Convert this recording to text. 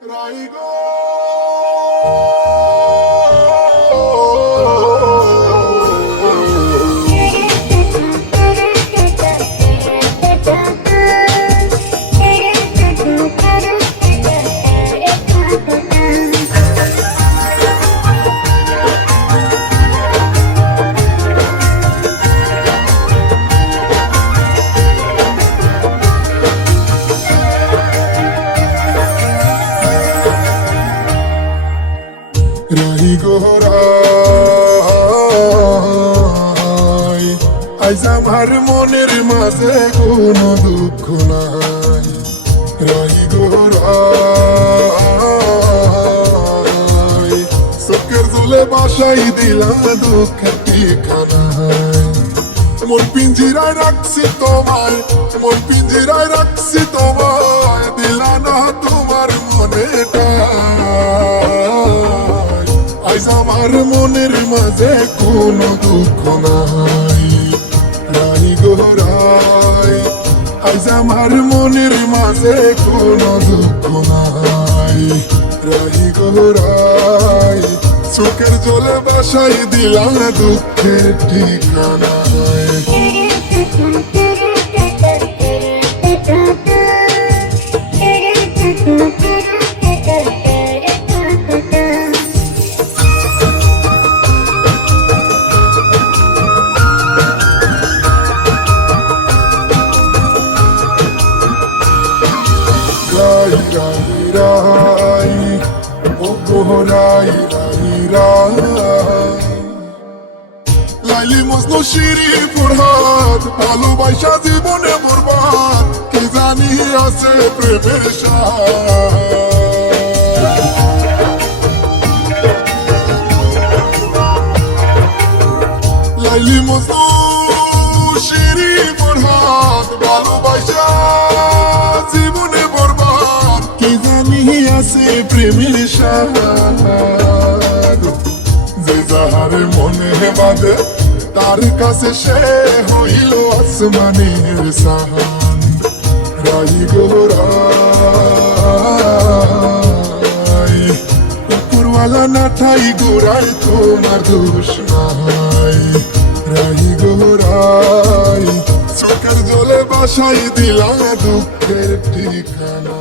রাইগো রাই আজ আমার মনের মাঝে কোনো দুঃখ নাই। রাই চোখের জলে বাসাই দিলাম দুঃখের ঠিকানা। মন পিঞ্জিরায় রাখছি তোমায়, মন পিঞ্জিরায় রাখছি তোমায়, দিলা না তোমার মনেটা। আজ আমার মনের মাঝে কোনো দুঃখ নাই। রাই গো রাই আজ আমার মনের মাঝে কোনো দুঃখ নাই। রাই গো রাই চোখের জলে বাসাই দিলাম দুঃখের ঠিকানা। রাই রাই ও রাই রাই লাইলি মজনু শিরি ফুরহাদ, ভালোবাসা জীবনে বরবাদ, কি জানি আছে প্রেমের স্বাদ। লাইলি মজনু শিরি ফুরহাদ, ভালোবাসা জীবনে বরবাদ, কি জানি আছে প্রেমের স্বাদ। যে যাহারে মনে বাঁধে তার কাছে সে হইল আসমানের সাহান। রাই গো রাই উপরওয়ালা না ঠাই গোড়ায় তোমার দোষ নাই। রাই গো রাই চোখের জলে বাসাই দিলা দুঃখের ঠিকানা।